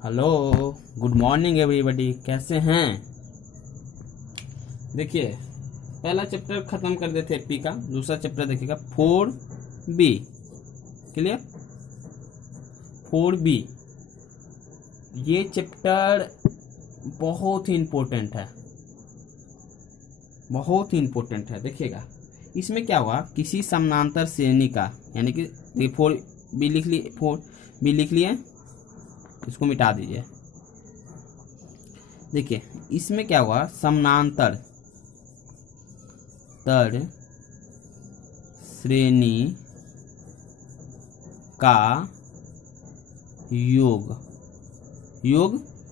Hello, good morning everybody. कैसे हैं? देखिए, पहला चैप्टर खत्म कर देते पी का। दूसरा चैप्टर देखिएगा 4B। क्लियर? 4B ये चैप्टर बहुत ही इम्पोर्टेंट है, बहुत ही इम्पोर्टेंट है। देखिएगा, इसमें क्या हुआ, किसी समानांतर श्रेणी का, यानी कि 4B लिख लिए, 4B लिख लिए, इसको मिटा दीजिए। देखिए, इसमें क्या हुआ, समानांतर श्रेणी का योग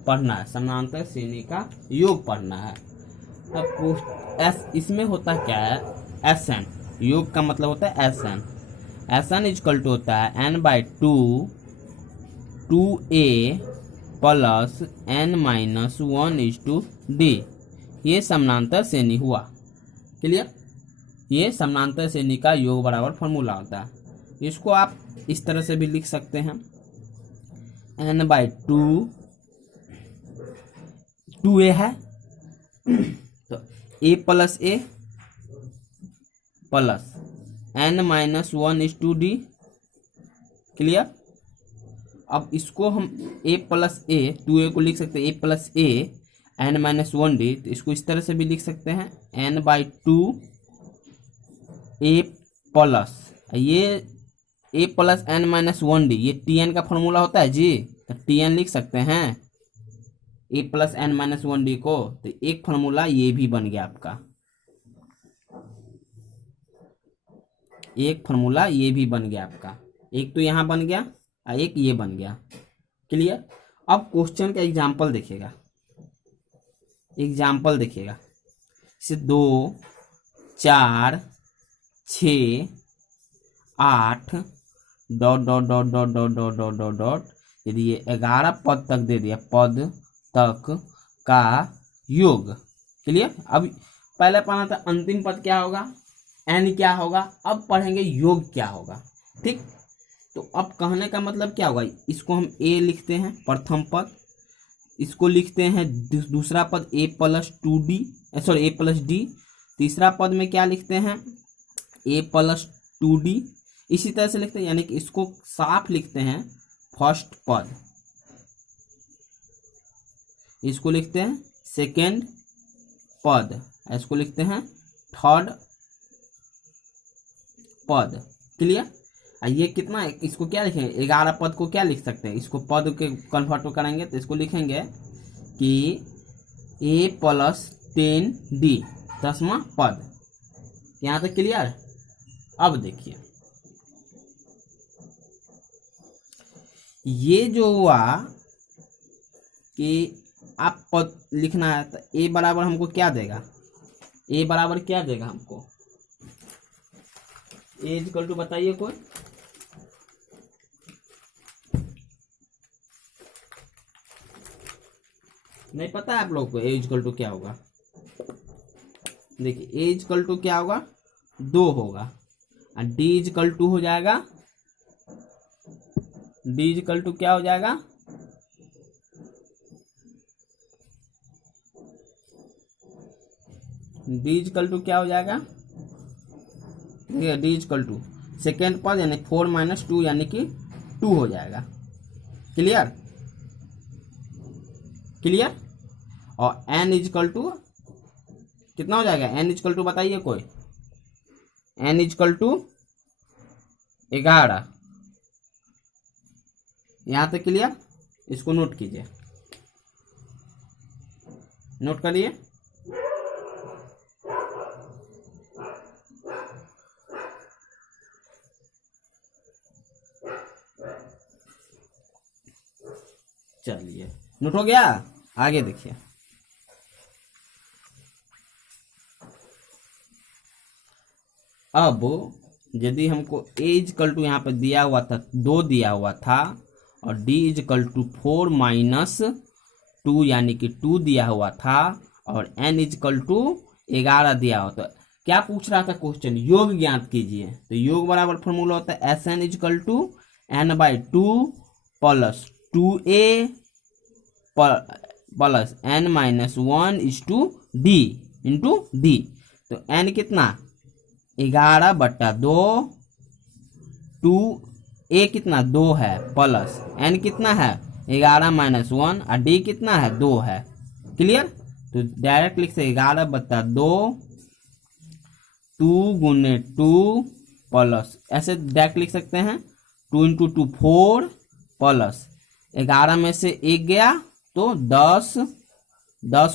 पढ़ना है। समानांतर श्रेणी का योग पढ़ना है। अब इसमें होता क्या है, एस एन। योग का मतलब होता है S N. S N is equal to होता है n/2 2a प्लस n-1/d। ये समानांतर श्रेणी हुआ। क्लियर? ये समानांतर श्रेणी का योग बराबर फॉर्मूला होता है। इसको आप इस तरह से भी लिख सकते हैं, n/2 2a है तो a plus a plus n-1/d। Clear? अब इसको हम a प्लस a, 2a को लिख सकते हैं a प्लस a n-1d। तो इसको इस तरह से भी लिख सकते हैं n/2 a प्लस ये a प्लस n-1d। ये tn का फॉर्मूला होता है जी, तो tn लिख सकते हैं a प्लस n-1d को। तो एक फॉर्मूला ये भी बन गया आपका, एक फॉर्मूला ये भी बन गया आपका। एक तो यहाँ बन गया, एक ये बन गया। क्लियर? अब क्वेश्चन का एग्जाम्पल देखिएगा, जैसे 2 4 6 8 dot dot dot dot dot dot dot dot dot, यदि ये 11 पद तक दे दिया, पद तक का योग। क्लियर? अब पहले पढ़ना था अंतिम पद क्या होगा, n क्या होगा। अब पढ़ेंगे योग क्या होगा। ठीक? तो अब कहने का मतलब क्या होगा, इसको हम a लिखते हैं प्रथम पद, इसको लिखते हैं दूसरा पद a plus 2d, sorry a plus d। तीसरा पद में क्या लिखते हैं, a प्लस 2d। इसी तरह से लिखते हैं, यानी कि इसको साफ लिखते हैं फर्स्ट पद, इसको लिखते हैं सेकेंड पद, इसको लिखते हैं थर्ड पद। क्लियर? ये कितना है, इसको क्या लिखेंगे, 11 पद को क्या लिख सकते हैं, इसको पद के कन्वर्ट करेंगे तो इसको लिखेंगे कि a प्लस 10d 10वां पद। यहाँ तक क्लियर? अब देखिए, ये जो हुआ कि आप पद लिखना है तो a बराबर हमको क्या देगा, a बराबर क्या देगा हमको, a इक्वल टू बताइए कोई। नहीं पता है आप लोग को a इक्वल टू क्या होगा? देखिए, a इक्वल टू क्या होगा, 2 होगा, और d इक्वल टू हो जाएगा, d इक्वल टू क्या हो जाएगा, d इक्वल टू क्या हो जाएगा, देखिए d इक्वल टू सेकेंड पद यानी 4 - 2 यानी कि 2 हो जाएगा। क्लियर? क्लियर? और n इक्वल टू कितना हो जाएगा, n इक्वल टू बताइए कोई, n इक्वल टू 11। यहाँ तक क्लियर? इसको नोट कीजिए, नोट करिए। चलिए, नोट हो गया। आगे देखिए, अब यदि हमको a इक्वल टू यहाँ पे दिया हुआ था 2 दिया हुआ था, और d इक्वल टू 4 - 2 यानी कि 2 दिया हुआ था, और n इक्वल टू 11 दिया हुआ था। क्या पूछ रहा था क्वेश्चन, योग ज्ञात कीजिए। तो योग बराबर फॉर्मूला होता है SN equal to n/2 plus 2a plus n minus 1 is to D into D. तो n कितना 11/2, 2 a कितना 2 है, प्लस n कितना है 11 माइनस 1 और d कितना है 2 है। क्लियर। तो डायरेक्ट लिख सकते 11/2 2 गुने 2 प्लस, ऐसे डायरेक्ट लिख सकते हैं 2 इंटू 2 4 प्लस 11 में से 1 गया तो 10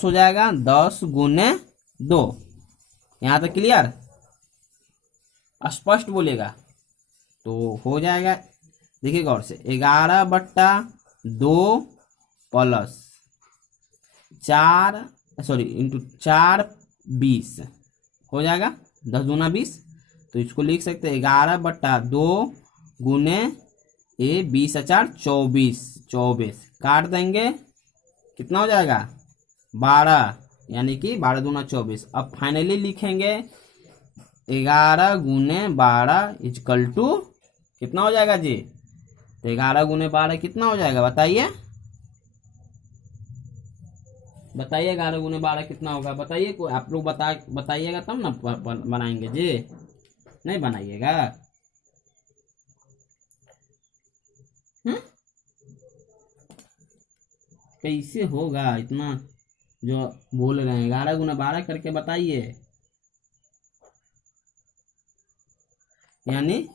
हो जाएगा, 10 गुने 2। यहाँ तक क्लियर, स्पष्ट बोलेगा तो हो जाएगा। देखिए गौर से 11/2 प्लस 4 इंटू 4 20 हो जाएगा, 10 दूना 20। तो इसको लिख सकते हैं 11/2 गुने 20 4 24 काट देंगे, कितना हो जाएगा 12, यानी कि 12 दूना 24। अब फाइनली लिखेंगे 11 गुने 12 इजकल टू कितना हो जाएगा जी। तो 11 गुने 12 कितना हो जाएगा बताइए, 11 गुने 12 कितना होगा बताइए। कोई आप लोग बताइएगा तब ना बनाएंगे जी, नहीं बनाइएगा। कैसे होगा इतना जो बोल रहे हैं, 11 गुना 12 करके बताइए। यानी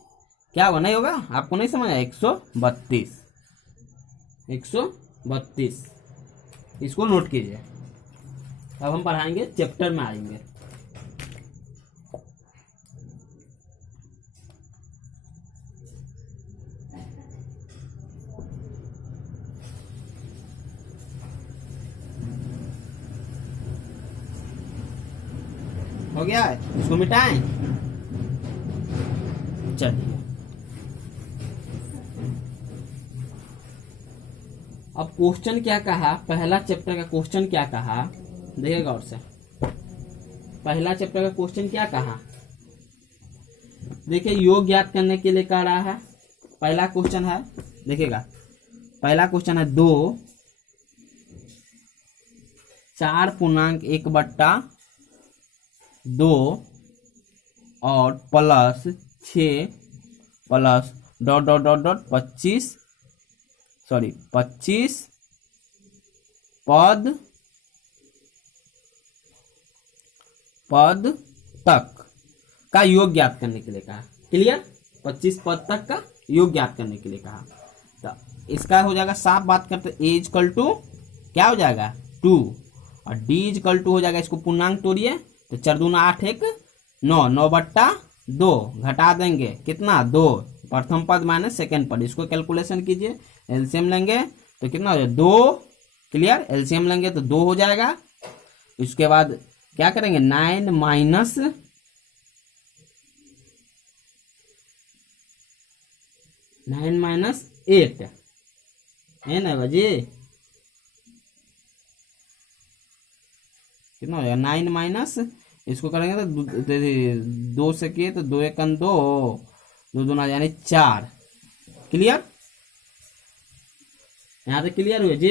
क्या होगा, नहीं होगा, आपको नहीं समझ आया। 132 इसको नोट कीजिए। अब हम पढ़ाएंगे, चैप्टर में आएंगे। हो गया है, इसको मिटाएं। चलिए अब क्वेश्चन क्या कहा, पहला चैप्टर का क्वेश्चन क्या कहा, देखिएगा और से। पहला चैप्टर का क्वेश्चन क्या कहा, देखिए योग ज्ञात करने के लिए कह रहा है। पहला क्वेश्चन है, देखिएगा पहला क्वेश्चन है 2 4.1/2 और plus 6 plus dot dot dot dot 25 पद तक का योग ज्ञात करने के लिए कहा। क्लियर, 25 पद तक का योग ज्ञात करने के लिए कहा। तो इसका हो जाएगा, साफ बात करते, ए इजकल टू क्या हो जाएगा 2 और डी इजकल टू हो जाएगा, इसको पूर्णांक तोड़िए तो 4 दूना 8 1 9 9/2 घटा देंगे कितना 2, प्रथम पद माइनस सेकेंड पद। इसको कैलकुलेशन कीजिए, एलसीएम लेंगे तो कितना हो जाएगा 2। क्लियर, एलसीएम लेंगे तो 2 हो जाएगा। इसके बाद क्या करेंगे 9 माइनस 8 है ना बजे, कितना हो जाएगा 9 माइनस, इसको करेंगे तो 2 से किए तो 2 1 2 2 दूना यानी 4। क्लियर, यहाँ तक क्लियर हुए जी।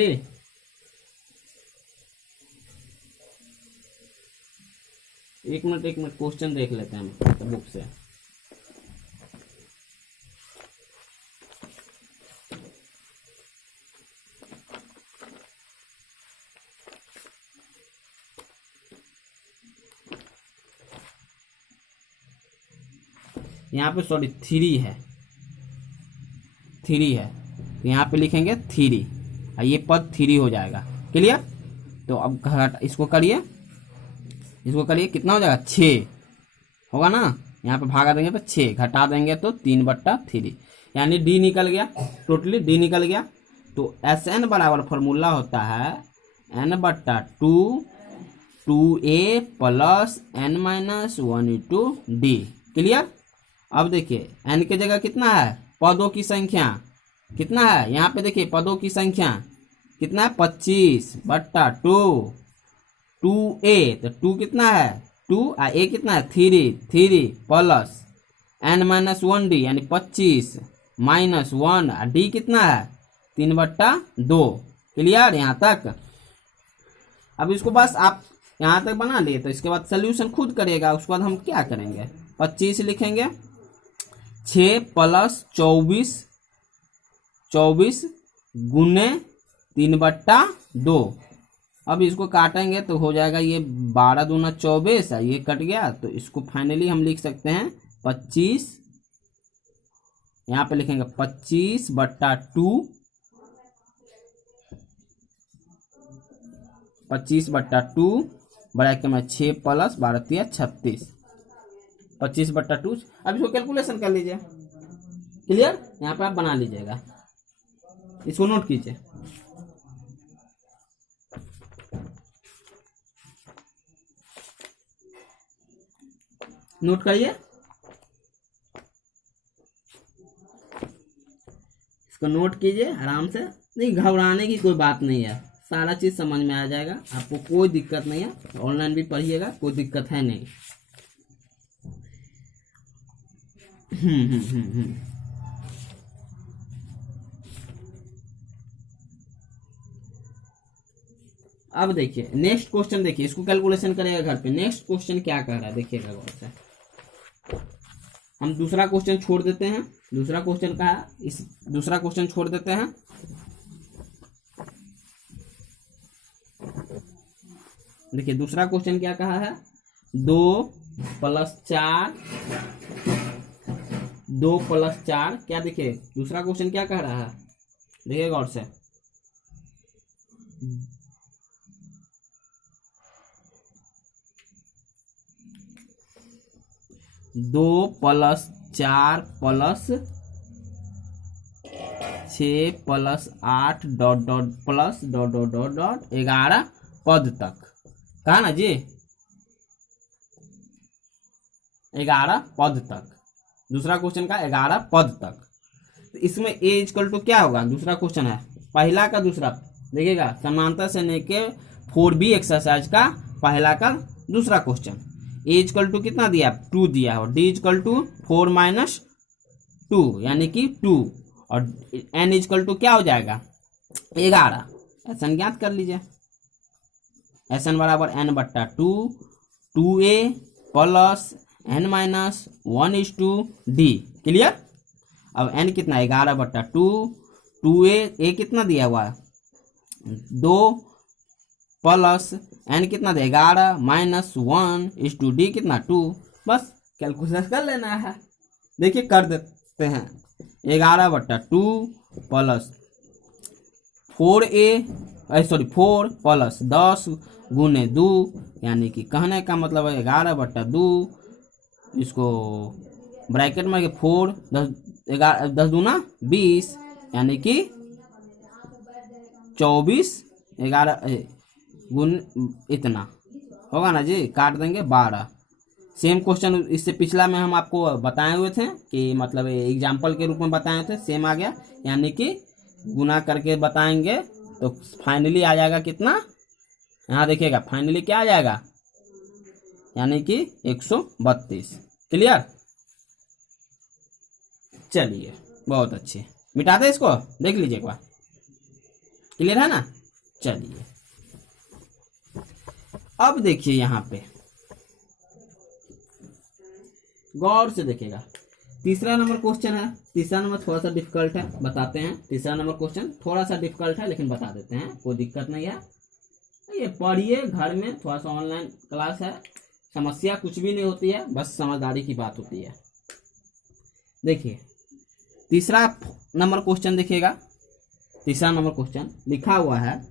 एक मिनट क्वेश्चन देख लेते हैं हम बुक से। यहाँ पे सॉरी 3 है, तो यहाँ पे लिखेंगे 3 और ये पद 3 हो जाएगा। क्लियर, तो अब इसको करिए कितना हो जाएगा 6 होगा ना, यहाँ पे भागा देंगे तो 6 घटा देंगे तो 3/3 यानी डी निकल गया, टोटली डी निकल गया। तो एस एन बराबर फॉर्मूला होता है n/2 2a plus n minus 1 into D. Clear, अब देखिए n की जगह कितना है, पदों की संख्या कितना है, यहाँ पे देखिए पदों की संख्या कितना है 25/2 2a, तो 2 कितना है 2 और a कितना है 3 प्लस n माइनस 1d यानी 25 माइनस 1 और d कितना है 3/2। क्लियर यहाँ तक। अब इसको बस आप यहाँ तक बना लिए तो इसके बाद सोल्यूशन खुद करिएगा। उसके बाद हम क्या करेंगे, 25 लिखेंगे, 6 + 24, 24 गुने 3/2। अब इसको काटेंगे तो हो जाएगा ये 12 दूना 24, ये कट गया तो इसको फाइनली हम लिख सकते हैं 25, यहाँ पे लिखेंगे 25/2, 25/2 ब्रैकेट में 6 + 12 × 36, 25/2। अब इसको कैलकुलेशन कर लीजिए। क्लियर, यहाँ पे आप बना लीजिएगा, इसको नोट कीजिए। नोट करिए, इसको नोट कीजिए आराम से। नहीं, घबराने की कोई बात नहीं है, सारा चीज समझ में आ जाएगा, आपको कोई दिक्कत नहीं है। ऑनलाइन भी पढ़िएगा, कोई दिक्कत है नहीं। अब देखिए नेक्स्ट क्वेश्चन, देखिए इसको कैलकुलेशन करेगा घर पे। नेक्स्ट क्वेश्चन क्या कह रहा है देखिएगा गौर से। हम दूसरा क्वेश्चन छोड़ देते हैं, दूसरा क्वेश्चन का है, इस दूसरा क्वेश्चन छोड़ देते हैं। देखिए दूसरा क्वेश्चन क्या कहा है, 2 + 4, 2 + 4 क्या, देखिए दूसरा क्वेश्चन क्या कह रहा है, देखिए गौर से। 2 + 4 + 6 + 8 ... प्लस ... 11 पद तक, कहा ना जी, 11 पद तक। दूसरा क्वेश्चन का 11 पद तक। तो इसमें ए इक्वल टू क्या होगा, दूसरा क्वेश्चन है, पहला का दूसरा, देखिएगा समांतर से लेके 4B एक्सरसाइज का पहला का दूसरा क्वेश्चन। ए इक्वल टू कितना दिया, 2 दिया, और डी इक्वल टू 4 - 2 यानी कि 2, और एन इक्वल टू क्या हो जाएगा, 11। एन ज्ञात कर लीजिए, एन बराबर n/2, 2a + n - 1/d। Clear. अब n कितना, 11/2, 2a कितना दिया हुआ है 2, प्लस n कितना दे 11 - 1/d कितना 2। बस कैलकुलेशन कर लेना है। देखिए कर देते हैं, 11/2 + 4 + 10 गुने 2, यानी कि कहने का मतलब है 11/2, इसको ब्रैकेट में 4 10 दूना 20, यानी कि 24, 11 गुण इतना होगा ना जी, काट देंगे 12। सेम क्वेश्चन इससे पिछला में हम आपको बताए हुए थे कि मतलब एग्जाम्पल के रूप में बताए थे, सेम आ गया, यानी कि गुना करके बताएंगे तो फाइनली आ जाएगा कितना, यहाँ देखिएगा फाइनली क्या आ जाएगा, यानी कि 132। क्लियर। चलिए बहुत अच्छे, मिटा दे इसको, देख लीजिए एक बार, क्लियर है ना। चलिए अब देखिए यहाँ पे गौर से देखिएगा, तीसरा नंबर क्वेश्चन है। तीसरा नंबर थोड़ा सा डिफिकल्ट है, बताते हैं। तीसरा नंबर क्वेश्चन थोड़ा सा डिफिकल्ट है, लेकिन बता देते हैं, कोई दिक्कत नहीं है। ये पढ़िए घर में, थोड़ा सा ऑनलाइन क्लास है, समस्या कुछ भी नहीं होती है, बस समझदारी की बात होती है। देखिए तीसरा नंबर क्वेश्चन देखिएगा, तीसरा नंबर क्वेश्चन लिखा हुआ है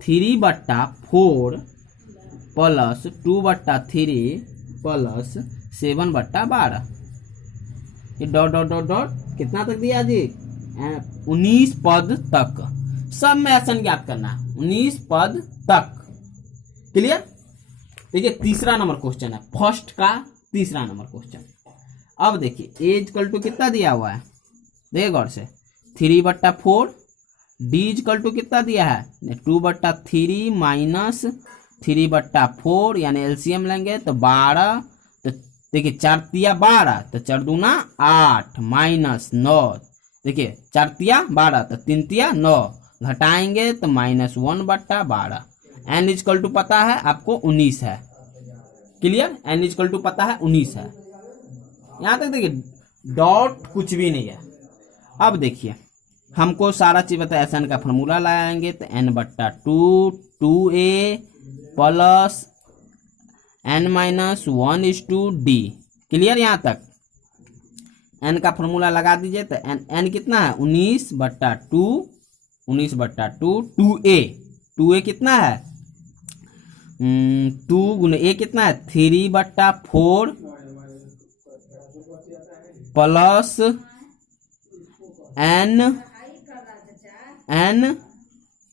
3/4 + 2/3 + 7/12। ये ... कितना तक दिया जी, 19 पद तक। सब में आसन ज्ञात करना है, 19 पद तक। क्लियर। देखिए तीसरा नंबर क्वेश्चन है, फर्स्ट का तीसरा नंबर क्वेश्चन। अब देखिए ए इक्वल टू कितना दिया हुआ है, देखिए गौर से, 3/4, डी इक्वल टू कितना दिया है, 2/3 - 3/4, यानी एलसीएम लेंगे तो 12। तो देखिए 4 तिया 12, तो 4 दूना 8 - 9, देखिए 4 तिया 12, तो 3 तिया 9, घटाएंगे तो -1/12। n इजकल टू पता है आपको 19 है। क्लियर, n इजकल टू पता है 19 है। यहाँ तक देखिए डॉट कुछ भी नहीं है। अब देखिए हमको सारा चीज पता है, SN का फॉर्मूला लगाएंगे तो n/2 2a plus n-1/d। Clear, यहाँ तक n का फॉर्मूला लगा दीजिए तो n कितना है 19/2 2a कितना है 2 गुने a कितना है 3/4 प्लस n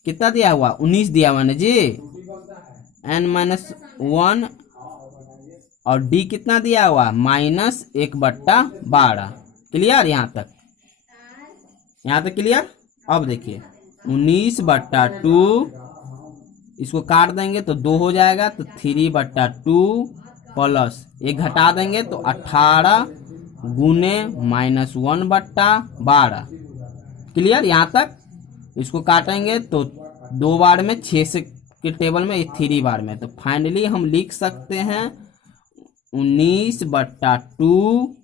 कितना दिया हुआ 19 दिया हुआ ना जी, n-1 और d कितना दिया हुआ -1/12। क्लियर, यहाँ तक क्लियर। अब देखिए 19/2 इसको काट देंगे तो 2 हो जाएगा तो 3/2 प्लस एक घटा देंगे तो 18 गुने -1/12। क्लियर, यहाँ तक। इसको काटेंगे तो 2 बार में 6 से के टेबल में 3 बार में, तो फाइनली हम लिख सकते हैं 19/2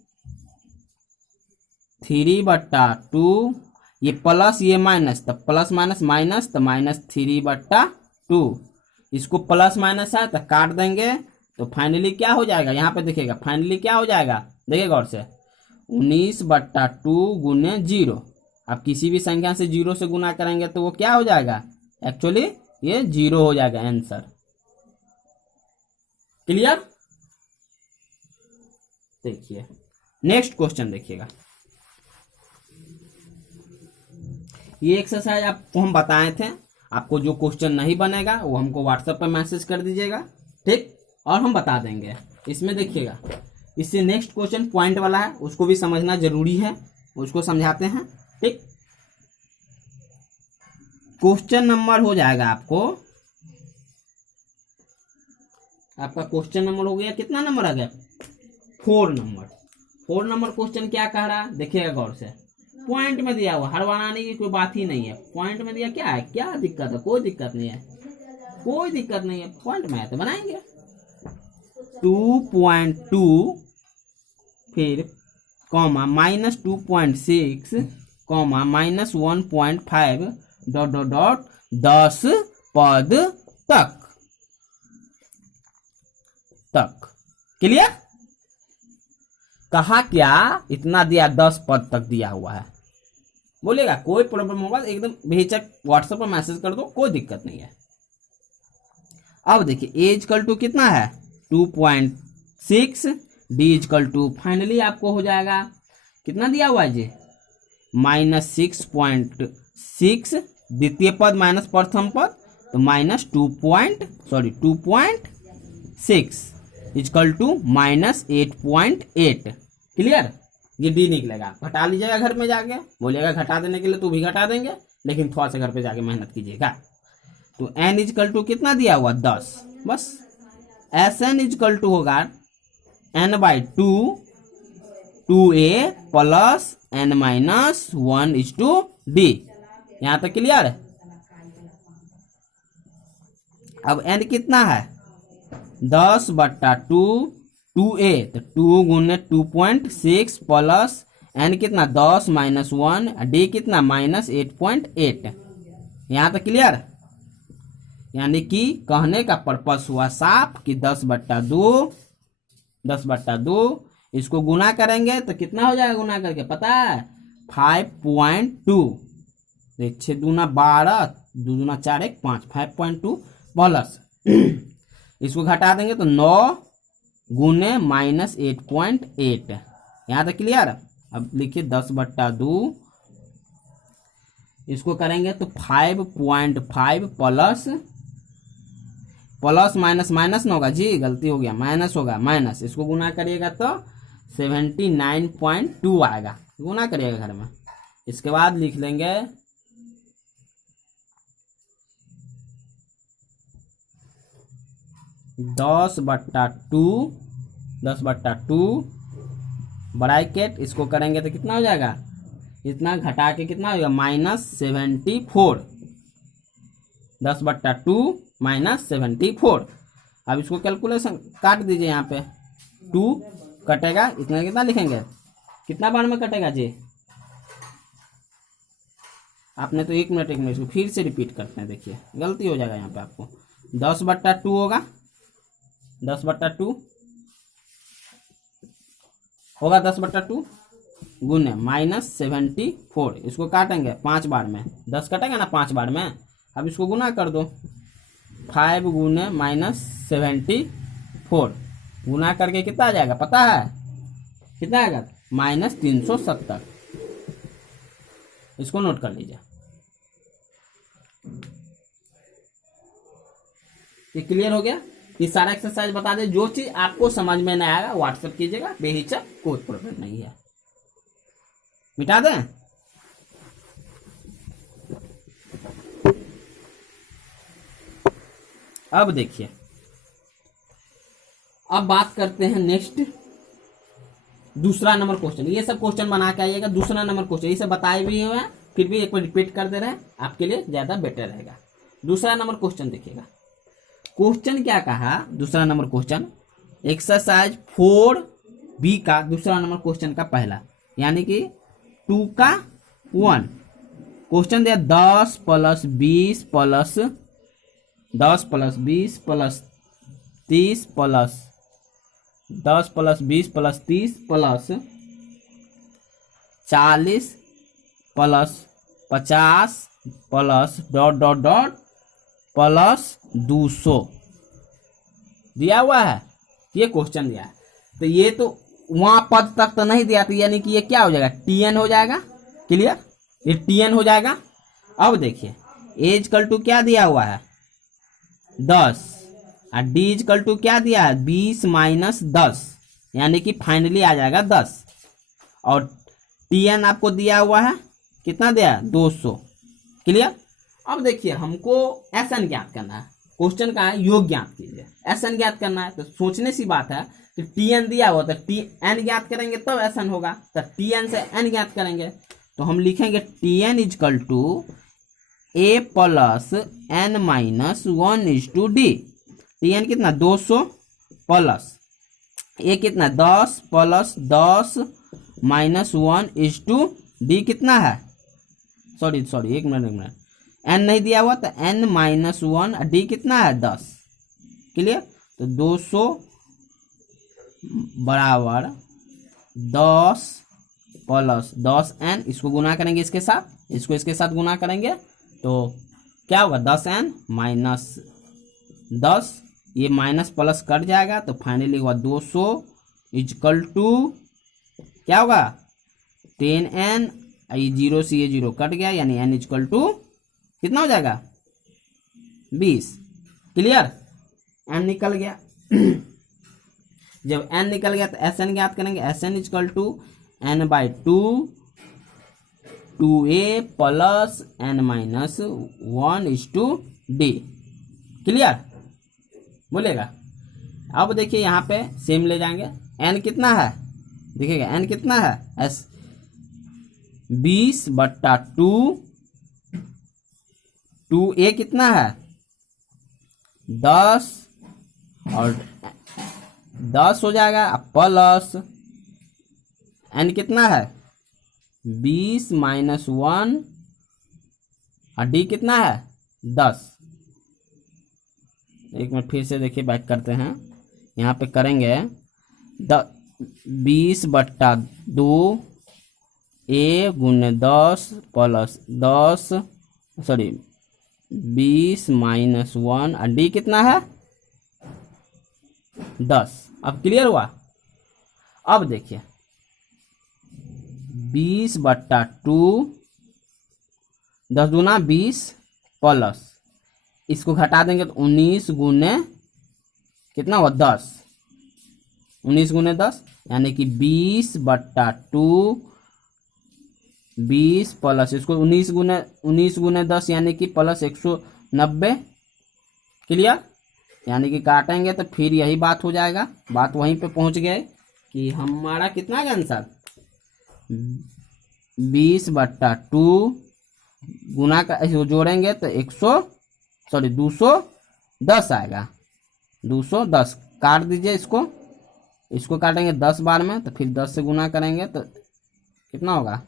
3/2 ये प्लस ये माइनस, तो प्लस माइनस माइनस तो -3/2। इसको प्लस माइनस है तो काट देंगे तो फाइनली क्या हो जाएगा, यहाँ पे देखिएगा फाइनली क्या हो जाएगा, देखिए गौर से 19/2 गुने 0। आप किसी भी संख्या से 0 से गुना करेंगे तो वो क्या हो जाएगा, एक्चुअली ये 0 हो जाएगा आंसर। क्लियर। देखिए नेक्स्ट क्वेश्चन देखिएगा। ये एक्सरसाइज आपको हम बताए थे, आपको जो क्वेश्चन नहीं बनेगा वो हमको व्हाट्सएप पर मैसेज कर दीजिएगा, ठीक, और हम बता देंगे। इसमें देखिएगा इससे नेक्स्ट क्वेश्चन पॉइंट वाला है, उसको भी समझना जरूरी है, उसको समझाते हैं, ठीक। क्वेश्चन नंबर हो जाएगा आपका क्वेश्चन नंबर हो गया, कितना नंबर आ गया 4 नंबर। 4 नंबर क्वेश्चन क्या कह रहा है देखिएगा गौर से, पॉइंट में दिया हुआ, हर बनाने की कोई बात ही नहीं है, पॉइंट में दिया क्या है, क्या दिक्कत है, कोई दिक्कत नहीं है, कोई दिक्कत नहीं है, पॉइंट में है तो बनाएंगे। 2.2 फिर comma -2.6 comma -1.5 dot dot dot 10 पद तक। क्लियर। कहा क्या इतना दिया, 10 पद तक दिया हुआ है, बोलेगा कोई प्रॉब्लम होगा एकदम बेहिचक व्हाट्सएप पर मैसेज कर दो, कोई दिक्कत नहीं है। अब देखिए ए इजकल टू कितना है 2.6, डी इजकल टू फाइनली आपको हो जाएगा कितना दिया हुआ है जी -6.6, द्वितीय पद माइनस प्रथम पद तो -2.6 इजकल टू -8.8। क्लियर, ये डी निकलेगा, घटा लीजिएगा घर में जाके, बोलिएगा घटा देने के लिए तो भी घटा देंगे, लेकिन थोड़ा सा घर पे जाके मेहनत कीजिएगा। तो n इजकल टू कितना दिया हुआ 10, बस Sn इजकल टू होगा n/2 2a प्लस n-1/d। यहाँ तक क्लियर है। अब n कितना है 10/2 2a, तो 2 गुने 2.6 प्लस n कितना 10 -1, d कितना -8.8। यहाँ तक क्लियर। यानी कि कहने का पर्पस हुआ साफ कि 10/2 इसको गुना करेंगे तो कितना हो जाएगा, गुना करके पता है 5.2, 6 दूना 12, 2 दूना 4 1 5, 5.2 प्लस इसको घटा देंगे तो 9 गुने -8.8। यहाँ तक क्लियर। अब लिखिए 10/2 इसको करेंगे तो 5.5 प्लस माइनस माइनस ना होगा जी, गलती हो गया, माइनस होगा, माइनस इसको गुना करिएगा तो 79.2 आएगा, गुना करिएगा घर में। इसके बाद लिख लेंगे 10/2 ब्रैकेट, इसको करेंगे तो कितना हो जाएगा, इतना घटा के कितना होगा -74। 10/2 माइनस 74। अब इसको कैलकुलेशन काट दीजिए, यहाँ पे 2 कटेगा, इतना कितना लिखेंगे, कितना बार में कटेगा जी? आपने तो 1 मिनट इसको फिर से रिपीट करते हैं, देखिए गलती हो जाएगा यहाँ पे आपको। 10/2 होगा, 10/2 होगा 10/2 गुने माइनस 74, इसको काटेंगे 5 बार में, 10 कटेगा ना 5 बार में। अब इसको गुना कर दो, 5 गुने माइनस 74 गुना करके कितना आ जाएगा पता है, कितना आएगा, -370। इसको नोट कर लीजिए। ये क्लियर हो गया? ये सारा एक्सरसाइज बता दे, जो चीज आपको समझ में नहीं आएगा व्हाट्सएप कीजिएगा, बेहिचक, कोई प्रॉब्लम नहीं है, मिटा दें। अब देखिए, अब बात करते हैं नेक्स्ट दूसरा नंबर क्वेश्चन। ये सब क्वेश्चन बना के आइएगा, दूसरा नंबर क्वेश्चन ये सब बताए भी हुए हैं, फिर भी एक बार रिपीट कर दे रहे हैं, आपके लिए ज्यादा बेटर रहेगा। दूसरा नंबर क्वेश्चन देखिएगा, क्वेश्चन क्या कहा, दूसरा नंबर क्वेश्चन एक्सरसाइज 4B का दूसरा नंबर क्वेश्चन का पहला, यानी कि 2 का 1 क्वेश्चन दिया, 10 + 20 + 10 + 20 + 30 + 10 + 20 + 30 + 40 + 50 + ... +200 दिया हुआ है, ये क्वेश्चन दिया है। तो ये तो वहां पद तक तो नहीं दिया, तो यानी कि ये क्या हो जाएगा, TN हो जाएगा। क्लियर, ये TN हो जाएगा। अब देखिए A = क्या दिया हुआ है, 10, और D = क्या दिया है, 20 - 10, यानी कि फाइनली आ जाएगा 10। और TN आपको दिया हुआ है, कितना दिया है, 200। क्लियर। अब देखिए हमको SN ज्ञात करना है, क्वेश्चन का है योग ज्ञात कीजिए, SN ज्ञात करना है। तो सोचने सी बात है कि TN दिया हुआ तो TN ज्ञात करेंगे तब तो SN होगा, तो TN से N ज्ञात करेंगे। तो हम लिखेंगे TN = A + N - 1/D। TN कितना, 200 प्लस A कितना, 10 + 10 - 1/D कितना है, सॉरी 1 मिनट, N नहीं दिया हुआ तो N - 1, D कितना है, 10। क्लियर। तो 200 = 10 + 10N, इसको गुना करेंगे इसके साथ, इसको इसके साथ गुना करेंगे तो क्या होगा, 10N - 10, ये माइनस प्लस कट जाएगा, तो फाइनली हुआ 200 = क्या होगा, 10N, ये 0 से ये 0 कट गया, यानी N = कितना हो जाएगा, 20। क्लियर, N निकल गया। जब N निकल गया तो SN ज्ञात करेंगे, SN = N/2 2A + N - 1/D। Clear, बोलेगा। अब देखिए यहाँ पे सेम ले जाएंगे, N कितना है, देखिएगा N कितना है, 20/2, 2A कितना है, 10, और 10 हो जाएगा, प्लस N कितना है, 20 - 1, और D कितना है, 10। एक मिनट फिर से देखिए, बैक करते हैं, यहाँ पे करेंगे 20/2 A × 10 + 10, सॉरी 20 - 1, और D कितना है, 10। अब क्लियर हुआ। अब देखिए 20/2, 10 दूना 20, प्लस इसको घटा देंगे तो 19 गुने कितना हुआ, 10, 19 गुने 10, यानी कि 20/2, 20 प्लस इसको 19 गुने 10, यानी कि प्लस 190। क्लियर, यानी कि काटेंगे तो फिर यही बात हो जाएगा, बात वहीं पे पहुंच गए कि हमारा कितना का आंसर, 20/2 गुना का जोड़ेंगे तो 100 सॉरी 210 आएगा, 210 काट दीजिए इसको, इसको काटेंगे 10 बार में तो फिर 10 से गुना करेंगे तो कितना होगा,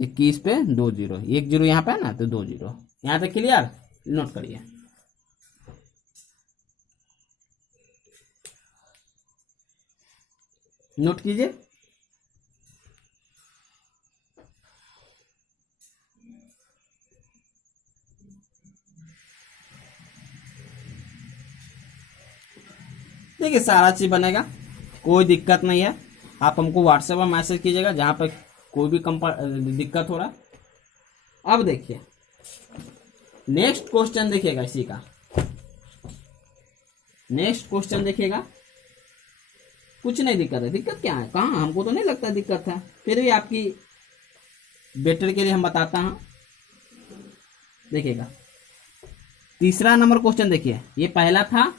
21 पे 2 जीरो, 1 जीरो यहाँ पे है ना तो 2 जीरो। यहाँ तक क्लियर, नोट करिए। नोट कीजिए। देखिए सारा चीज बनेगा, कोई दिक्कत नहीं है। आप हमको व्हाट्सएप पर मैसेज कीजिएगा जहाँ पर कोई भी दिक्कत हो रहा। अब देखिए नेक्स्ट क्वेश्चन देखिएगा, इसी का नेक्स्ट क्वेश्चन देखिएगा। कुछ नहीं दिक्कत है, दिक्कत क्या है, कहाँ, हमको तो नहीं लगता दिक्कत है, फिर भी आपकी बेटर के लिए हम बताता हूँ। देखिएगा तीसरा नंबर क्वेश्चन देखिए, ये पहला था,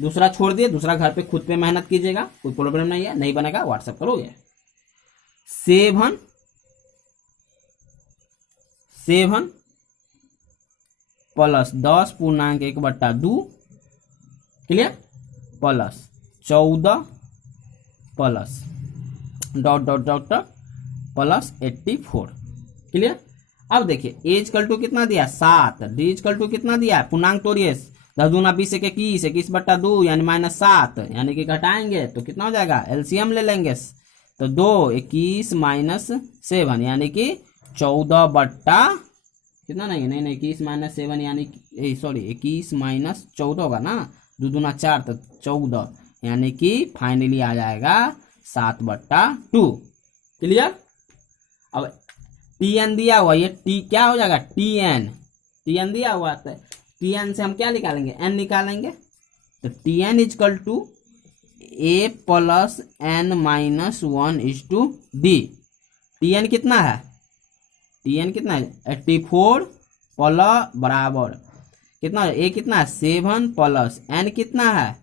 दूसरा छोड़ दिए, दूसरा घर पे खुद पे मेहनत कीजिएगा, कोई प्रॉब्लम नहीं है, नहीं बनेगा व्हाट्सएप करोगे। 7 plus 10.1/2 clear, plus 14 plus dot dot dot plus 84 clear. अब देखिए ए इक्वल टू कितना दिया 7, डी इक्वल टू कितना दिया, पूर्णांक तोड़िए, 10 दूना 20 एक 21, 21/2 यानी -7, यानी कि घटाएंगे तो कितना हो जाएगा, एलसीएम ले लेंगे तो 2, 21 - 7 यानी कि 14 बट्टा कितना, नहीं 21 - 7 यानी सॉरी 21 - 14 होगा ना, 2 दूना 4 तो 14 यानी कि फाइनली आ जाएगा 7/2 क्लियर। अब टीएन दिया हुआ, ये टी क्या हो जाएगा, टीएन दिया हुआ है, टीएन से हम क्या निकालेंगे, एन निकालेंगे, तो TN equal to A plus N -1/d। TN कितना है, टीएन कितना है 84 प्लस बराबर कितना है, ए कितना है 7 प्लस एन कितना है,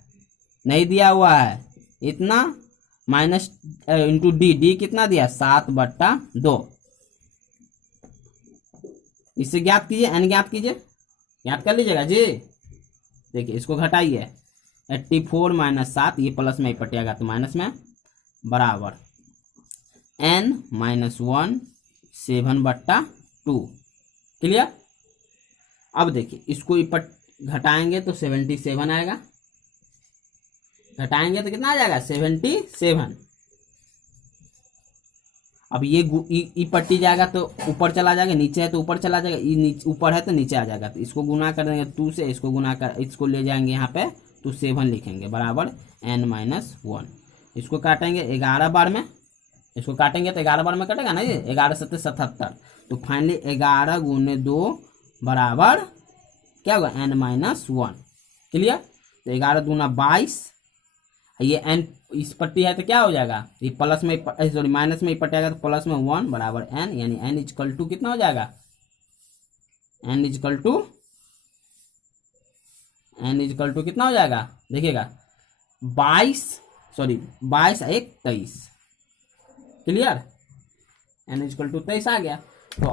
नहीं दिया हुआ है इतना, माइनस इंटू डी, डी कितना दिया 7/2। इससे ज्ञात कीजिए, एन ज्ञात कीजिए, ज्ञात कर लीजिएगा जी। देखिए इसको घटाइए, 84 - 7, ये प्लस में ही पटिएगा तो माइनस में, बराबर n - 1 7/2 क्लियर। अब देखिए इसको घटाएंगे तो 77 आएगा, घटाएंगे तो कितना आ जाएगा 77। अब ये पट्टी जाएगा तो ऊपर चला जाएगा, नीचे है तो ऊपर चला जाएगा, ये ऊपर है तो नीचे आ जाएगा, तो इसको गुना कर देंगे 2 से, इसको गुना कर, इसको ले जाएंगे यहाँ पे तो 7 लिखेंगे बराबर n - 1। इसको काटेंगे 11 बार में, इसको काटेंगे तो 11 बार में कटेगा ना, ये 11 7 77, तो फाइनली 11 × 2 बराबर क्या होगा n - 1 क्लियर। तो 11 दूना 22, ये n इस पट्टी है तो क्या हो जाएगा, ये प्लस में सॉरी माइनस में ही पटेगा तो प्लस में 1 बराबर n, यानी n इक्वल टू कितना हो जाएगा, n इक्वल टू कितना हो जाएगा, देखिएगा 22 1 23 क्लियर, n इक्वल टू 23 आ गया। तो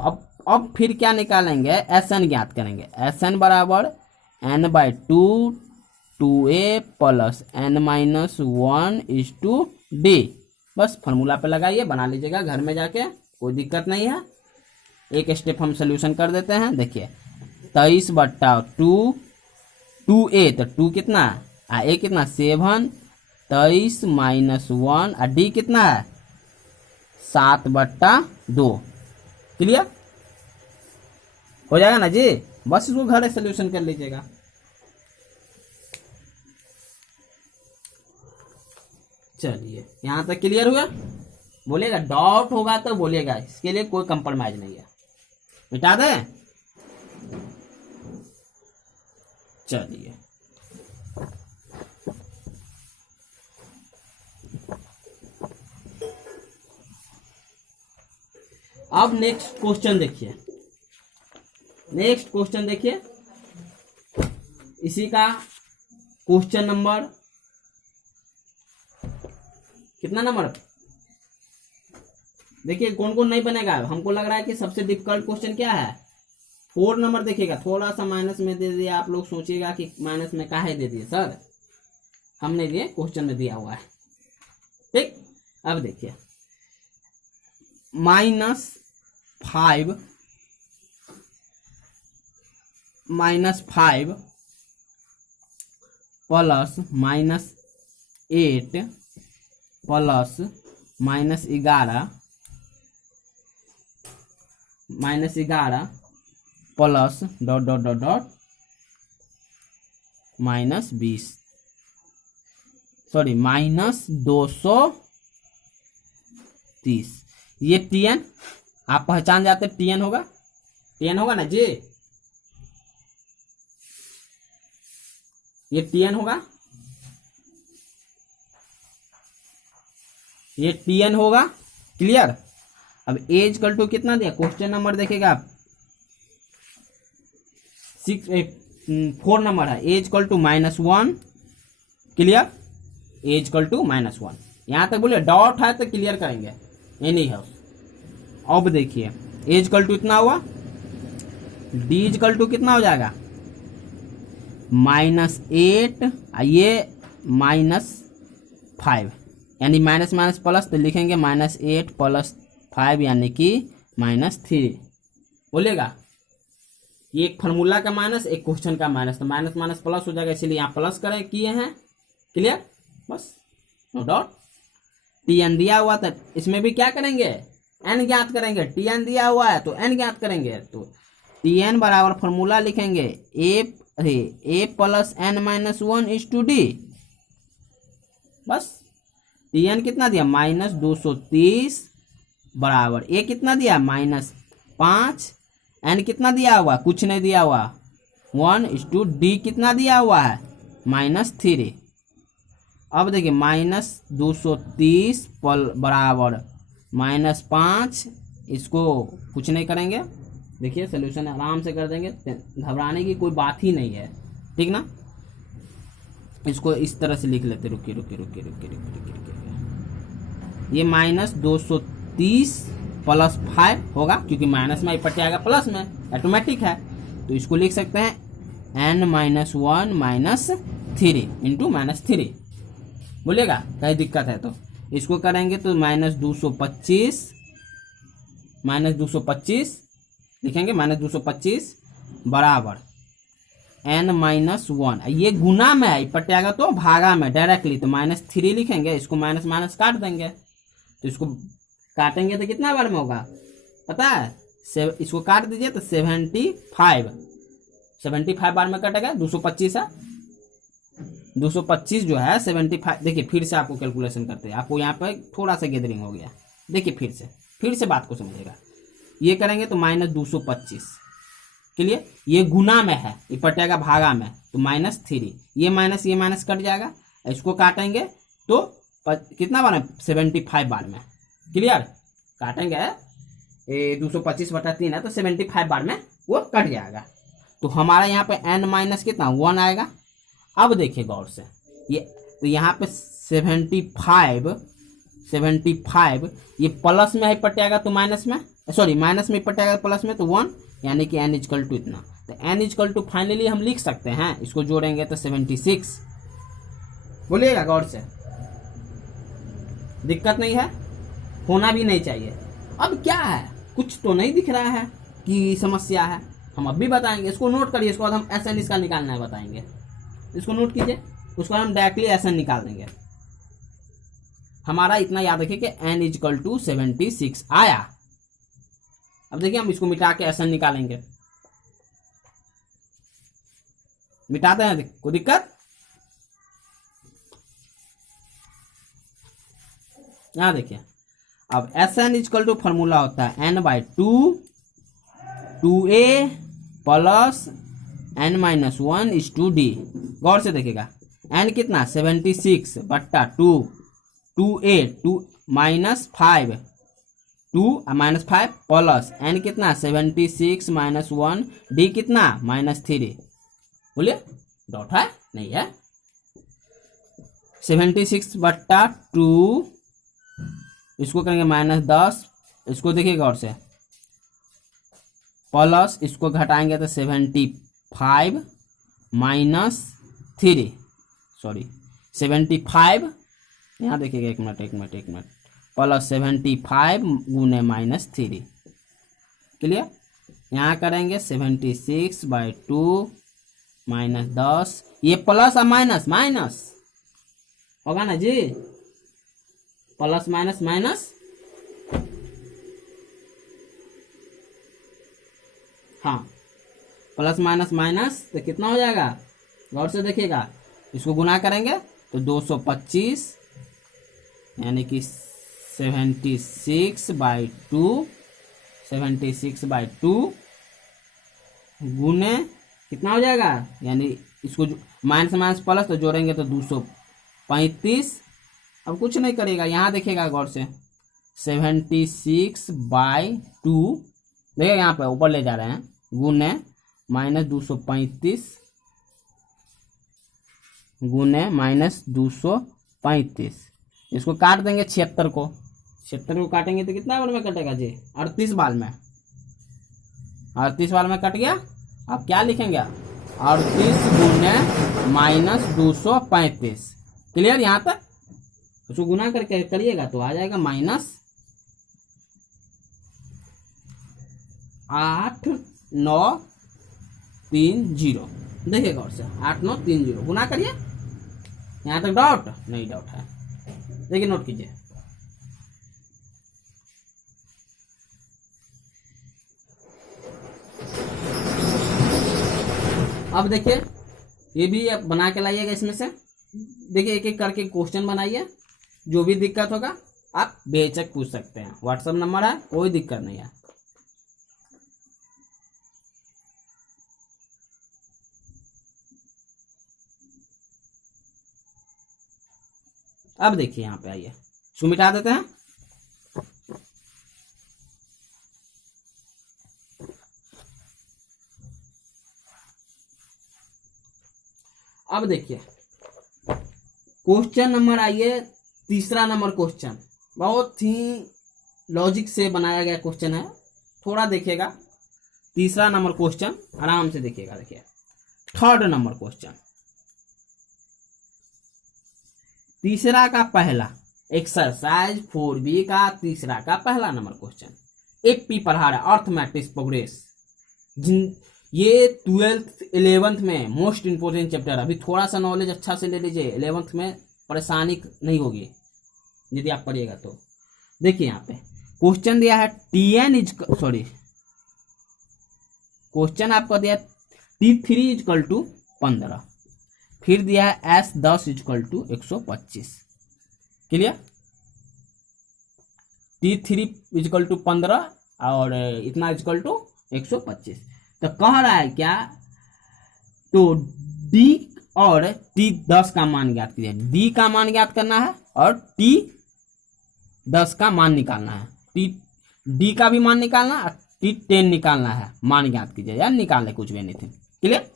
अब फिर क्या निकालेंगे, Sn ज्ञात करेंगे, Sn बराबर n/2 2a plus n - 1/d। बस फार्मूला पे लगाइए, बना लीजिएगा घर में जाके, कोई दिक्कत नहीं है। एक स्टेप हम सोल्यूशन कर देते हैं। देखिए 23/2 2a, तो 2 कितना है, a कितना 7, 23 - 1 और d कितना है 7/2 क्लियर हो जाएगा ना जी। बस इसको घर सोल्यूशन कर लीजिएगा। चलिए यहाँ तक क्लियर हुआ, बोलिएगा डाउट होगा तो बोलिएगा, इसके लिए कोई कंप्रोमाइज नहीं है, मिटा दें। चलिए अब नेक्स्ट क्वेश्चन देखिए, नेक्स्ट क्वेश्चन देखिए, इसी का क्वेश्चन नंबर कितना नंबर देखिए कौन कौन नहीं बनेगा। हमको लग रहा है कि सबसे डिफिकल्ट क्वेश्चन क्या है, 4 नंबर। देखिएगा थोड़ा सा माइनस में दे दिया, आप लोग सोचिएगा कि माइनस में काहे दे दिए सर, हमने ये क्वेश्चन में दिया हुआ है। ठीक, अब देखिए -5 plus -8 plus -11 plus dot dot dot dot -20, sorry -230। ये TN आप पहचान जाते, TN होगा, TN होगा ना जी, ये TN होगा, ये TN होगा। क्लियर। अब एज इक्वल टू कितना दिया, क्वेश्चन नंबर देखिएगा आप 4 नंबर है, as equal to -1। Clear, as equal to -1। यहां तक बोलिए डॉट है तो क्लियर करेंगे, ये नहीं है। अब देखिए एज इक्वल टू इतना हुआ, डी इक्वल टू कितना हो जाएगा -8, ये -5, यानी माइनस माइनस प्लस, तो लिखेंगे -8 + 5 यानी कि -3। बोलिएगा ये एक फार्मूला का माइनस, एक क्वेश्चन का माइनस, तो माइनस माइनस प्लस हो जाएगा, इसलिए यहाँ प्लस करें किए हैं। क्लियर, बस नो डाउट। TN दिया हुआ था, इसमें भी क्या करेंगे, n ज्ञात करेंगे। TN दिया हुआ है तो n ज्ञात करेंगे, तो TN बराबर फार्मूला लिखेंगे a + n-1 = d। बस TN कितना दिया -230 बराबर a कितना दिया -5, n कितना दिया हुआ, कुछ नहीं दिया हुआ 1 = d कितना दिया हुआ है -3। अब देखिए -230 बराबर -5, इसको कुछ नहीं करेंगे। देखिए सोल्यूशन आराम से कर देंगे, घबराने की कोई बात ही नहीं है, ठीक ना। इसको इस तरह से लिख लेते, रुकिए रुकिए रुकिए रुकिए रुकिए, ये -230 + 5 होगा, क्योंकि माइनस में पट जाएगा प्लस में, ऑटोमेटिक है। तो इसको लिख सकते हैं n-1 - 3 इंटू -3। बोलिएगा कहीं दिक्कत है तो इसको करेंगे तो -225 लिखेंगे, -225 बराबर n-1। ये गुना में है, पट जाएगा तो भागा में डायरेक्टली, तो -3 लिखेंगे, इसको माइनस माइनस काट देंगे। तो इसको काटेंगे तो कितना बार में होगा पता है, इसको काट दीजिए तो 75 बार में कटेगा। 225 है, 225 जो है 75। देखिए फिर से आपको कैलकुलेशन करते हैं, आपको यहाँ पे थोड़ा सा गैदरिंग हो गया। देखिए फिर से बात को समझिएगा, ये करेंगे तो -225। क्लियर, ये गुना में है, ये पटेगा भागा में, तो -3, ये माइनस कट जाएगा। इसको काटेंगे तो कितना बार में 75 बार में। क्लियर, काटेंगे 225/3 है तो 75 बार में वो कट जाएगा। तो हमारा यहाँ पे n- कितना 1 आएगा। अब देखिए गौर से, ये तो यहाँ पे 75 ये प्लस में है पटेगा तो माइनस में, सॉरी माइनस में पटेगा प्लस में, तो 1 यानी कि n = इतना। तो n = फाइनली हम लिख सकते हैं, इसको जोड़ेंगे तो 76। बोलिएगा गौर से, दिक्कत नहीं है, होना भी नहीं चाहिए। अब क्या है, कुछ तो नहीं दिख रहा है कि समस्या है, हम अब भी बताएंगे। इसको नोट करिए, इसको बाद हम SN इसका निकालना है बताएंगे। इसको नोट कीजिए, उसको हम डायरेक्टली SN निकाल देंगे। हमारा इतना याद रखिए कि n = 76 आया। अब देखिए हम इसको मिटा के SN निकालेंगे, मिटाते हैं, कोई दिक्कत। यहां देखिए, अब SN = फॉर्मूला होता है n/2 2a + n-1 = d। गौर से देखिएगा, n कितना 76/2, 2a 2 -5 2 -5 प्लस n कितना 76 - 1, d कितना -3। बोलिए डॉट है नहीं है, 76/2, इसको करेंगे -10 इसको देखिए गौर से, प्लस इसको घटाएंगे तो 75 माइनस 3, सॉरी 75, यहाँ देखिएगा, एक मिनट, प्लस 75 गुने माइनस 3, क्लियर। यहाँ करेंगे 76/2 माइनस 10, ये प्लस और माइनस माइनस होगा ना जी, प्लस माइनस माइनस, हाँ प्लस माइनस माइनस तो कितना हो जाएगा, गौर से देखिएगा, इसको गुना करेंगे तो 225 यानी कि 76/2 गुने कितना हो जाएगा, यानी इसको माइनस माइनस प्लस तो जोड़ेंगे तो 235। अब कुछ नहीं करेगा, यहाँ देखिएगा गौर से, 76/2 देखिए यहाँ पे ऊपर ले जा रहे हैं, गुने माइनस 235 गुने माइनस 235, इसको काट देंगे 76 को, 76 को काटेंगे तो कितना बार में कटेगा जी, 38 बार में, 38 बार में कट गया। अब क्या लिखेंगे, 38 गुने माइनस 235, क्लियर यहाँ तक। उसको गुना करके करिएगा तो आ जाएगा माइनस 8930, देखिए गौर से 8930 गुना करिए, यहाँ तक डाउट नहीं, डाउट है, देखिए नोट कीजिए। अब देखिए ये भी आप बना के लाइएगा, इसमें से देखिए एक एक करके क्वेश्चन बनाइए, जो भी दिक्कत होगा आप बेझिझक पूछ सकते हैं, व्हाट्सएप नंबर है, कोई दिक्कत नहीं है। अब देखिए यहाँ पे आइए, इसको मिटा देते हैं। अब देखिए क्वेश्चन नंबर आइए, तीसरा नंबर क्वेश्चन, बहुत ही लॉजिक से बनाया गया क्वेश्चन है, थोड़ा देखिएगा। तीसरा नंबर क्वेश्चन आराम से देखिएगा, देखिए थर्ड नंबर क्वेश्चन, तीसरा का पहला एक्सरसाइज 4B का तीसरा का पहला नंबर क्वेश्चन, एपी पढ़ा रहा है, अर्थमैटिक्स प्रोग्रेस, ये 12th 11th में मोस्ट इंपोर्टेंट चैप्टर। अभी थोड़ा सा नॉलेज अच्छा से ले लीजिए, 11th में परेशानी नहीं होगी यदि आप पढ़िएगा तो। देखिए यहाँ पे क्वेश्चन दिया है क्वेश्चन आपको दिया T3 = 15, फिर दिया है S10 = 125, क्लियर। T3 = 15 और इतना = 125, तो कह रहा है क्या, तो D और T10 का मान ज्ञात कीजिए, D का मान ज्ञात करना है और T10 का मान निकालना है, D का भी मान निकालना है, T10 निकालना है, मान ज्ञात कीजिए, यार निकालने कुछ भी नहीं थे, क्लियर।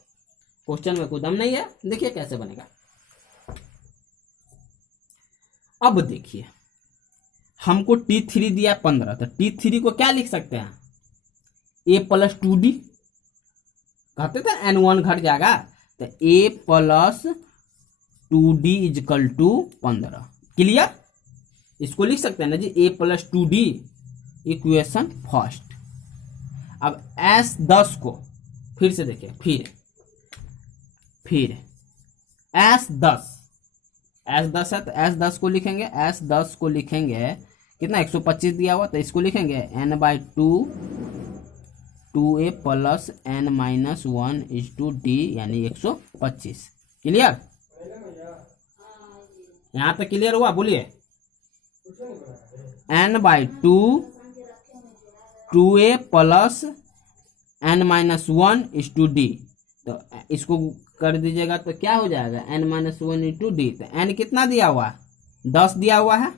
क्वेश्चन में कोई दम नहीं है, देखिए कैसे बनेगा। अब देखिए हमको T3 दिया 15, तो T3 को क्या लिख सकते हैं, A + 2D, कहते थे N1 घट जाएगा, तो A + 2D = 15, क्लियर। इसको लिख सकते हैं ना जी, A + 2D, इक्वेशन फर्स्ट। अब S10 को फिर से देखिए, फिर S10 है तो S10 को लिखेंगे, S10 को लिखेंगे कितना, 125 दिया हुआ, तो इसको लिखेंगे N/2 2A + N-1 = D, यानी 125, क्लियर। यहाँ तक क्लियर हुआ, बोलिए। N/2 2A + N-1 = D, तो इसको कर दीजिएगा तो क्या हो जाएगा, N-1 = D, तो N कितना दिया हुआ, 10 दिया हुआ है,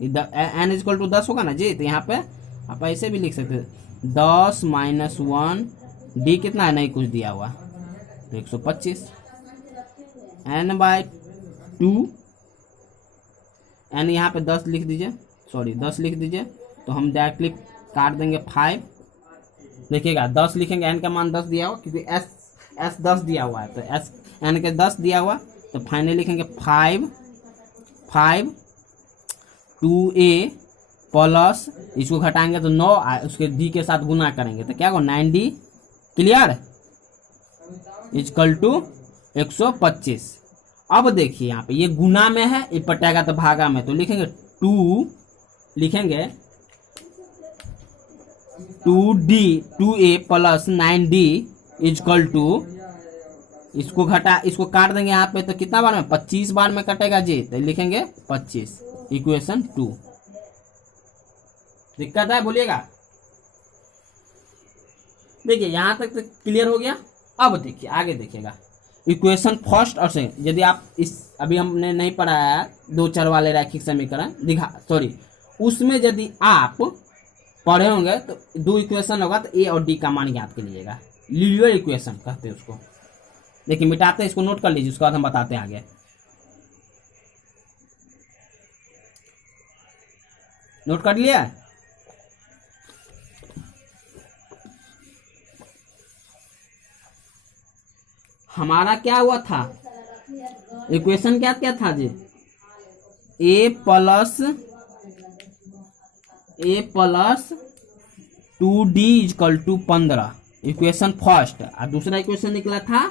N = 10 होगा ना जी, तो यहाँ पे आप ऐसे भी लिख सकते हैं, 10 - 1, D कितना है, नहीं कुछ दिया हुआ, तो 125, N/2, N यहाँ पे 10 लिख दीजिए, सॉरी 10 लिख दीजिए, तो हम डायरेक्टली काट देंगे 5। देखिएगा 10 लिखेंगे, एन का मान 10 दिया हुआ, क्योंकि एस 10 दिया हुआ है, तो एस एन के 10 दिया हुआ, तो फाइनली लिखेंगे 5 2a प्लस, इसको घटाएंगे तो 9, उसके डी के साथ गुना करेंगे तो क्या होगा 9d। Clear, is equal to 125। अब देखिए यहाँ पे ये गुना में है, ये पटेगा तो भागा में, तो लिखेंगे 2a plus 9d is equal to, इसको काट देंगे यहाँ पे, तो कितना बार में 25 बार में कटेगा जी, तो लिखेंगे 25, इक्वेशन 2। दिक्कत है बोलिएगा। देखिए यहां तक तो क्लियर हो गया। अब देखिए आगे देखिएगा, इक्वेशन फर्स्ट और सेकंड, यदि आप इस अभी हमने नहीं पढ़ाया है 2 चर वाले रैखिक समीकरण उसमें यदि आप पढ़े होंगे तो 2 इक्वेशन होगा, तो ए और डी का मान ज्ञात कर लीजिएगा, लीनियर इक्वेशन कहते हैं उसको। देखिए मिटाते हैं, इसको नोट कर लीजिए, उसके बाद हम बताते हैं आगे। नोट कर लिया, हमारा क्या हुआ था, इक्वेशन क्या था जी, A plus 2d is equal to 15, equation first. और दूसरा इक्वेशन निकला था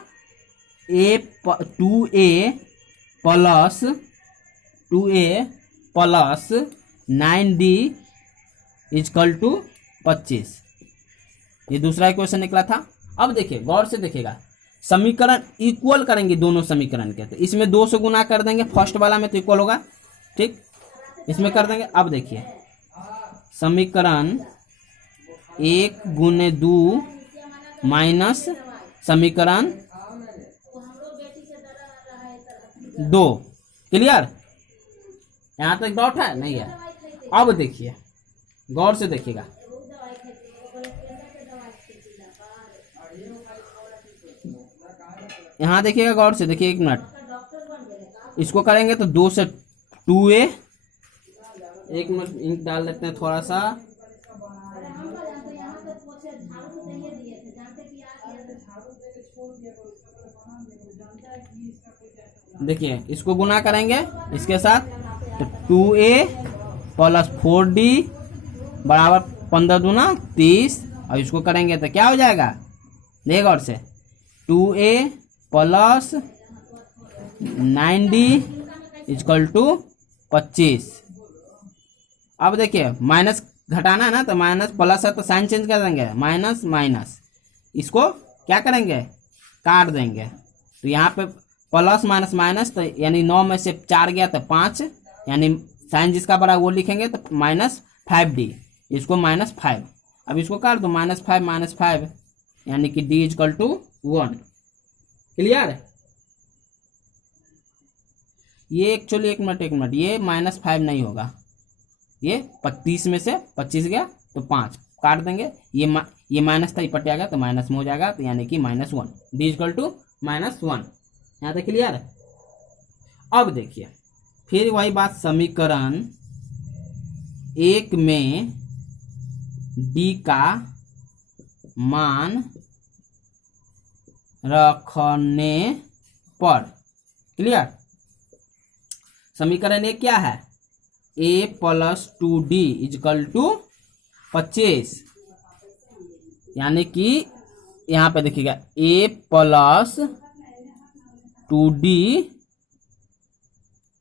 2a plus 9d is equal to 25, ये दूसरा इक्वेशन निकला था। अब देखिए गौर से देखिएगा, समीकरण इक्वल करेंगे दोनों समीकरण के, तो इसमें 2 से गुना कर देंगे, फर्स्ट वाला में तो इक्वल होगा, ठीक, इसमें कर देंगे। अब देखिए समीकरण 1 गुने 2 माइनस समीकरण 2। क्लियर, यहां तक डाउट है नहीं है। अब देखिए गौर से देखिएगा, यहाँ देखिएगा गौर से देखिए, 1 मिनट, इसको करेंगे तो 2 से 2a, 1 मिनट इंक डाल लेते हैं थोड़ा सा, देखिए इसको गुना करेंगे इसके साथ, तो 2a प्लस 4d बराबर 15 दूना 30, और इसको करेंगे तो क्या हो जाएगा, देखिए गौर से 2a plus 9d is equal to 25। अब देखिए माइनस घटाना है ना, तो माइनस प्लस है तो साइन चेंज कर देंगे, माइनस माइनस, इसको क्या करेंगे काट देंगे, तो यहाँ पे प्लस माइनस माइनस, तो यानी 9 में से 4 गया तो 5, यानी साइन जिसका बड़ा वो लिखेंगे, तो माइनस 5d, इसको माइनस 5। अब इसको काट दो, -5 यानी कि d इजकल टू 1। क्लियर, ये एक्चुअली एक मिनट, ये -5 नहीं होगा, ये 25 में से 25 गया तो 5 काट देंगे, ये माइनस था, ये पट जाएगा तो माइनस में हो जाएगा, तो यानी कि -1, d इजकल टू -1। यहाँ तक क्लियर है। अब देखिए फिर वही बात, समीकरण 1 में d का मान रखने पर, क्लियर, समीकरण 1 क्या है, a plus 2d is equal to 25, यानी कि यहाँ पे देखिएगा a plus 2d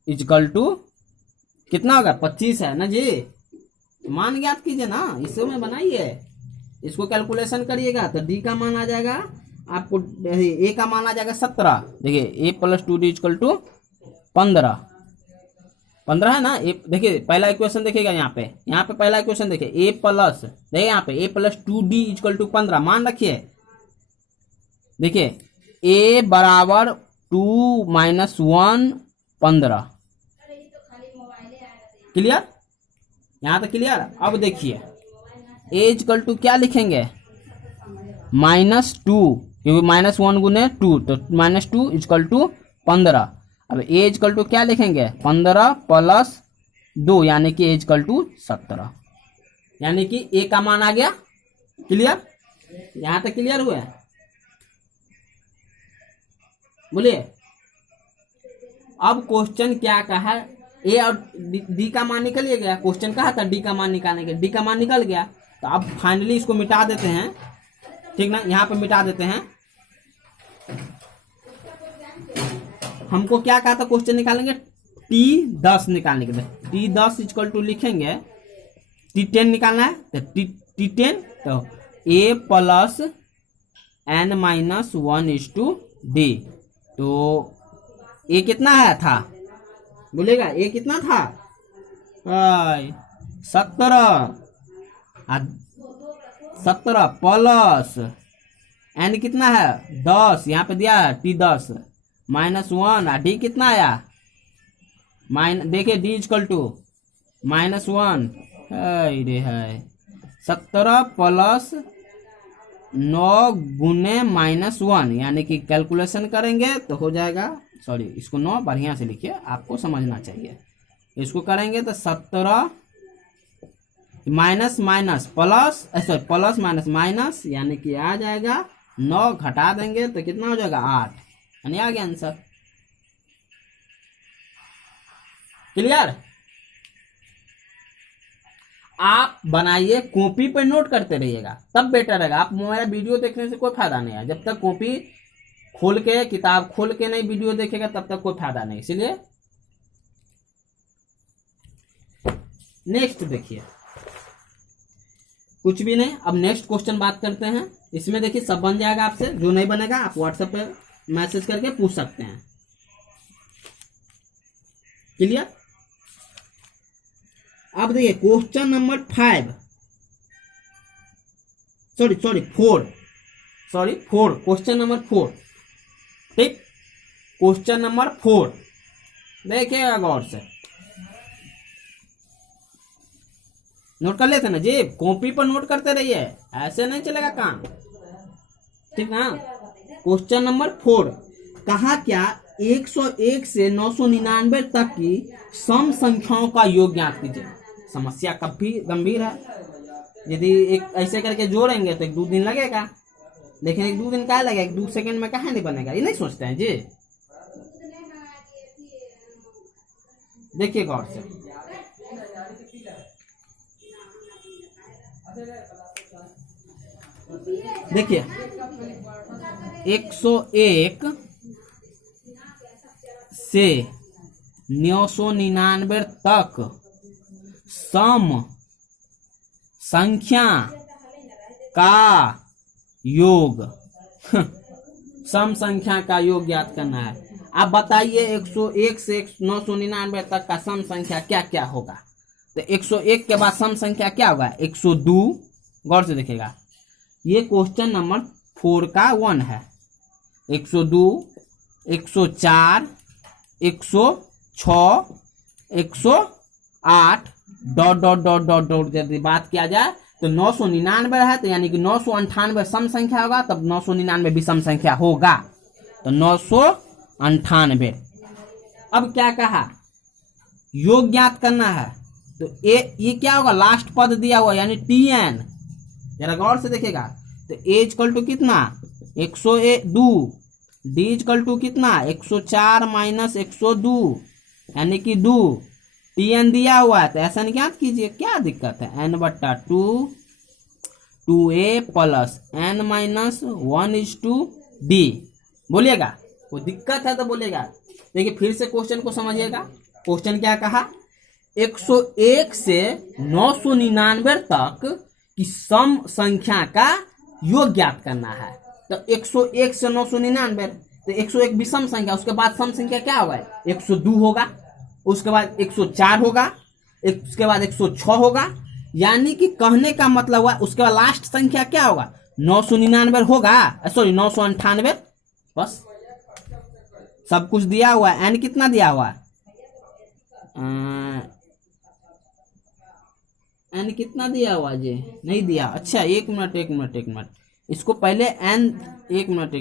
is equal to कितना होगा 25 है ना जी, मान ज्ञात कीजिए ना, इसमें बनाइए, इसको कैलकुलेशन करिएगा तो d का मान आ जाएगा आपको, a का मान आ जाएगा 17। देखिए a plus 2d is equal to 15 है ना। देखिए पहला इक्वेशन देखिएगा, यहाँ पे पहला इक्वेशन देखिए, a प्लस, देखिए यहाँ पे a plus 2d is equal to 15 मान रखिए। देखिए a बराबर 2 - 1 15। क्लियर, यहाँ तक क्लियर। अब देखिए a इजकल टू क्या लिखेंगे, -2, क्योंकि -1 गुने 2, तो -2 इजकल टू 15। अब a इजकल टू क्या लिखेंगे, 15 प्लस 2 यानी कि इक्वल टू 17, यानी कि ए का मान आ गया। क्लियर, यहां तक क्लियर हुआ है? बोलिए। अब क्वेश्चन क्या कहा, ए और डी का मान निकल गया। क्वेश्चन कहा था डी का मान निकालने के, डी का मान निकल गया। तो अब फाइनली इसको मिटा देते हैं, ठीक ना, यहाँ पे मिटा देते हैं। हमको क्या कहा था क्वेश्चन निकालेंगे, T10 निकालने के लिए। T10 इक्वल टू लिखेंगे, T10 निकालना है तो T10 तो A प्लस n-1/d। तो ए कितना है था, बोलेगा ए कितना था, 17 प्लस एन कितना है 10, यहाँ पे दिया है T10 -1 और डी कितना आया देखिए डी इक्वल टू -1 रे है 17 प्लस 9 गुने -1, यानी कि कैलकुलेशन करेंगे तो हो जाएगा, सॉरी इसको 9 बढ़िया से लिखिए, आपको समझना चाहिए। इसको करेंगे तो 17 minus minus plus, sorry plus minus minus, यानी कि आ जाएगा 9 घटा देंगे तो कितना हो जाएगा 8, यानी आ गया आंसर। क्लियर? आप बनाइए, कॉपी पर नोट करते रहिएगा, तब बेटर रहेगा। आप मेरा वीडियो देखने से कोई फायदा नहीं है, जब तक कॉपी खोल के किताब खोल के नहीं वीडियो देखेगा तब तक कोई फायदा नहीं। इसलिए नेक्स्ट देखिए, कुछ भी नहीं। अब नेक्स्ट क्वेश्चन बात करते हैं। इसमें देखिए सब बन जाएगा आपसे, जो नहीं बनेगा आप व्हाट्सएप पे मैसेज करके पूछ सकते हैं। क्लियर? अब देखिए क्वेश्चन नंबर 4, क्वेश्चन नंबर 4, ठीक, क्वेश्चन नंबर 4 देखिएगा गौर से, नोट कर लेते ना जी, कॉपी पर नोट करते रहिए, ऐसे नहीं चलेगा काम, ठीक ना। क्वेश्चन नंबर 4, कहा क्या 101 से 999 तक की सम संख्याओं का योग ज्ञात कीजिए। समस्या काफी गंभीर है, यदि एक ऐसे करके जोड़ेंगे तो 1-2 दिन लगेगा, लेकिन 1-2 दिन क्या लगेगा, 1-2 सेकंड में कहाँ नहीं बनेगा, ये नहीं सोचते हैं जी। देखिए गौर से, देखिए 101 से 999 तक सम संख्या का योग सम संख्या का योग ज्ञात करना है। आप बताइए 101 से 999 तक का सम संख्या क्या क्या होगा। तो 101 के बाद सम संख्या क्या होगा, 102। गौर से देखिएगा, ये क्वेश्चन नंबर 4 का 1 है। 102, 104, 106, 108 dot dot dot dot dot. यदि बात किया जाए तो 999 है, तो यानी कि 998 सम संख्या होगा, तब 999 भी सम संख्या होगा, तो 998। अब क्या कहा, योग ज्ञात करना है, तो ये क्या होगा, लास्ट पद दिया हुआ यानी Tn, जरा गौर से देखिएगा। तो A इक्वल टू कितना 102, D इक्वल टू कितना 104 माइनस 102 यानी कि 2, Tn दिया हुआ है तो ऐसा नहीं ज्ञात कीजिए, क्या दिक्कत है, n/2 2a प्लस n-1/d। बोलिएगा, कोई दिक्कत है तो बोलिएगा। देखिए फिर से क्वेश्चन को समझिएगा। क्वेश्चन क्या कहा, 101 से 999 तक की सम संख्या का योग ज्ञात करना है। तो 101 से 999, तो 101 विषम संख्या, उसके बाद सम संख्या क्या होगा, 102 होगा, उसके बाद 104 होगा, उसके बाद 106 होगा, यानी कि कहने का मतलब हुआ उसके बाद लास्ट संख्या क्या होगा 999 होगा, सॉरी 998। बस सब कुछ दिया हुआ है। एन कितना दिया हुआ है, एन कितना दिया हुआ जी, नहीं दिया। अच्छा एक मिनट, इसको पहले एन, एक मिनट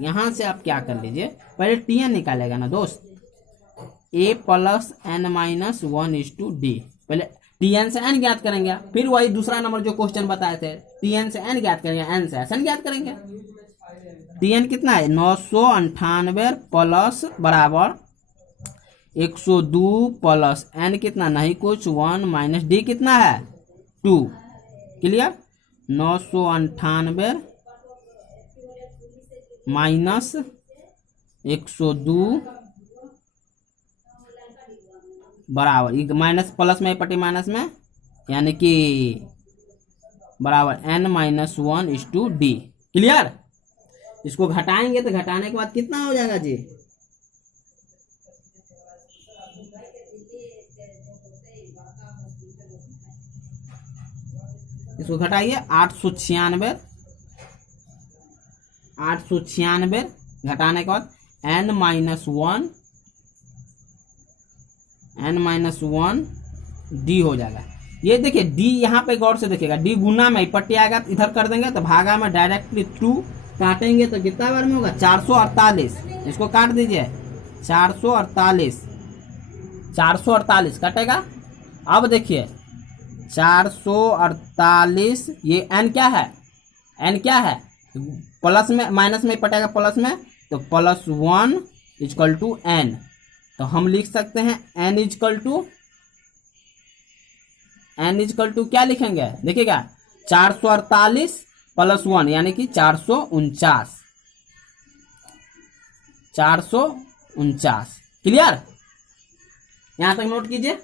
यहाँ से आप क्या कर लीजिए, पहले Tn निकालेगा ना दोस्त, ए प्लस एन माइनस 1:d। पहले टी एन से एन ज्ञात करेंगे, फिर वही दूसरा नंबर जो क्वेश्चन बताए थे, टी एन से एन ज्ञात करेंगे, एन से एस एन ज्ञात करेंगे। टी एन कितना है 998 प्लस बराबर 102 प्लस एन कितना नहीं कुछ 1 माइनस डी कितना है 2। क्लियर। 998 माइनस 102 बराबर माइनस प्लस में पट्टी माइनस में यानी कि बराबर n माइनस 1:d। क्लियर। इसको घटाएंगे तो घटाने के बाद कितना हो जाएगा जी, इसको घटाइए 896 घटाने के बाद n माइनस 1 d हो जाएगा। ये देखिए d यहाँ पे गौर से देखिएगा, d गुना में पट्टी आएगा तो इधर कर देंगे तो भागा में डायरेक्टली थ्रू काटेंगे तो कितना बार में होगा 448। इसको काट दीजिए 448 कटेगा। अब देखिए 448 ये n क्या है, n क्या है प्लस में माइनस में पटेगा प्लस में तो +1 = n। तो हम लिख सकते हैं n = क्या लिखेंगे देखिएगा 448 + 1 यानी कि 449। क्लियर। यहां तक नोट कीजिए।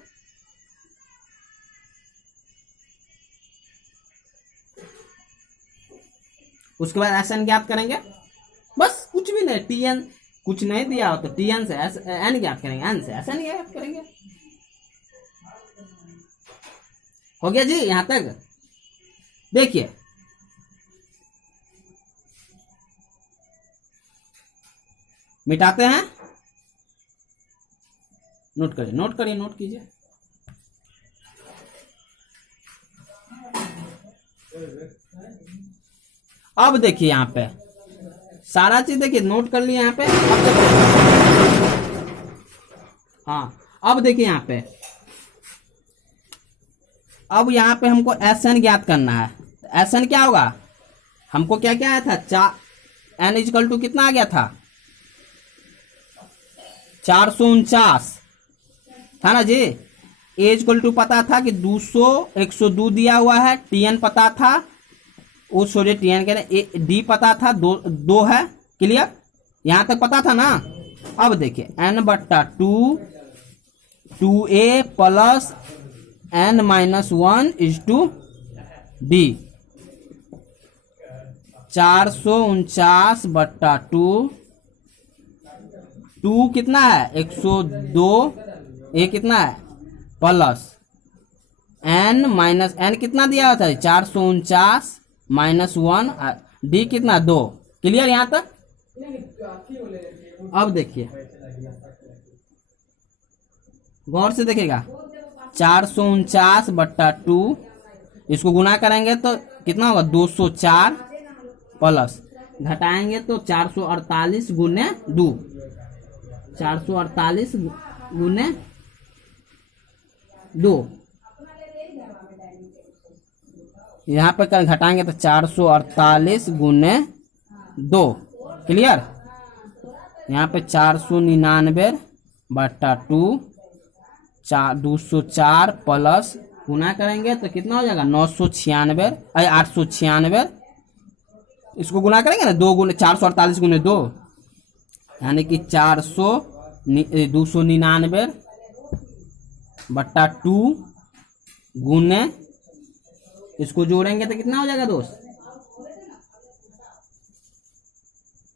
उसके बाद एस एन ज्ञात करेंगे, बस कुछ भी नहीं, टी एन कुछ नहीं दिया हो तो टी एन से एन ज्ञात करेंगे, एन से एस एन ज्ञात करेंगे। हो गया जी यहां तक। देखिए मिटाते हैं, नोट कीजिए। अब देखिए यहाँ पे सारा चीज देखिए नोट कर लिया यहाँ पे। अब देखिए हाँ, अब देखिए यहाँ पे, अब यहाँ पे हमको एस एन ज्ञात करना है। एस एन क्या होगा, हमको क्या क्या आया था n = कितना आ गया था 449 था ना जी। ए = पता था कि 102 दिया हुआ है, टी एन पता था, वो सॉरी टी एन के डी पता था 2 है। क्लियर। यहां तक पता था ना। अब देखिए n/2 2a plus n minus 1:d 449/2 2 कितना है 102, ए कितना है प्लस n माइनस n कितना दिया हुआ था 449 -1 d कितना 2। क्लियर यहां तक। अब देखिए गौर से देखिएगा 449/2 इसको गुना करेंगे तो कितना होगा 204 प्लस घटाएंगे तो 448 गुने 2 448 गुने 2 यहाँ पे कर घटाएंगे तो 448 गुने 2। क्लियर। यहाँ पे 499/2 204 प्लस गुना करेंगे तो कितना हो जाएगा 896। इसको गुना करेंगे ना 2 गुने 448 गुने 2 यानी कि 299/2 गुने, इसको जोड़ेंगे तो कितना हो जाएगा दोस्त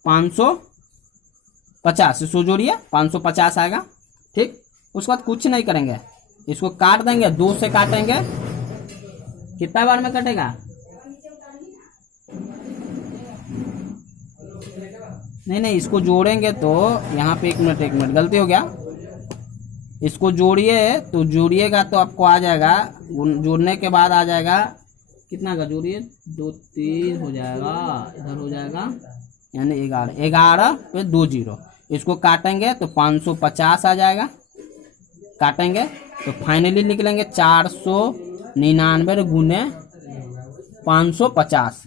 550। इसको जोड़िए 550 आएगा। ठीक। उसके बाद कुछ नहीं करेंगे, इसको काट देंगे 2 से काटेंगे, कितना बार में कटेगा नहीं इसको जोड़ेंगे तो यहाँ पे 1 मिनट गलती हो गया। इसको जोड़िए तो जोड़िएगा तो आपको आ जाएगा, जोड़ने के बाद आ जाएगा कितना का जोड़िए 2 3 हो जाएगा, इधर हो जाएगा यानी 11 पे 2 0। इसको काटेंगे तो 550 आ जाएगा। काटेंगे तो फाइनली निकलेंगे 499 गुने 550।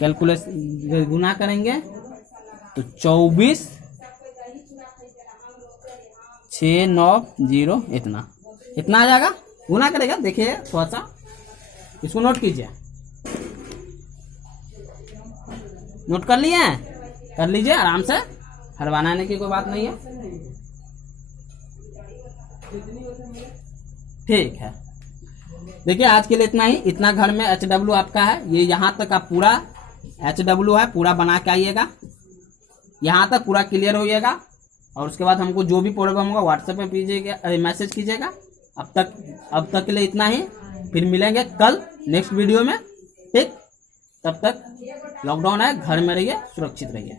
कैलकुलेशन गुना करेंगे तो 24,690 इतना आ जाएगा। गुना करेगा, देखिए थोड़ा सा इसको नोट कीजिए। नोट कर लिए? कर लीजिए आराम से, हरवाना की कोई बात नहीं है। ठीक है, देखिए आज के लिए इतना ही। इतना घर में HW आपका है, ये यहाँ तक का पूरा HW है, पूरा बना के आइएगा, यहाँ तक पूरा क्लियर होइएगा। और उसके बाद हमको जो भी प्रॉब्लम होगा व्हाट्सएप पे कीजिएगा, मैसेज कीजिएगा। अब तक के लिए इतना ही, फिर मिलेंगे कल नेक्स्ट वीडियो में। ठीक, तब तक लॉकडाउन है, घर में रहिए, सुरक्षित रहिए।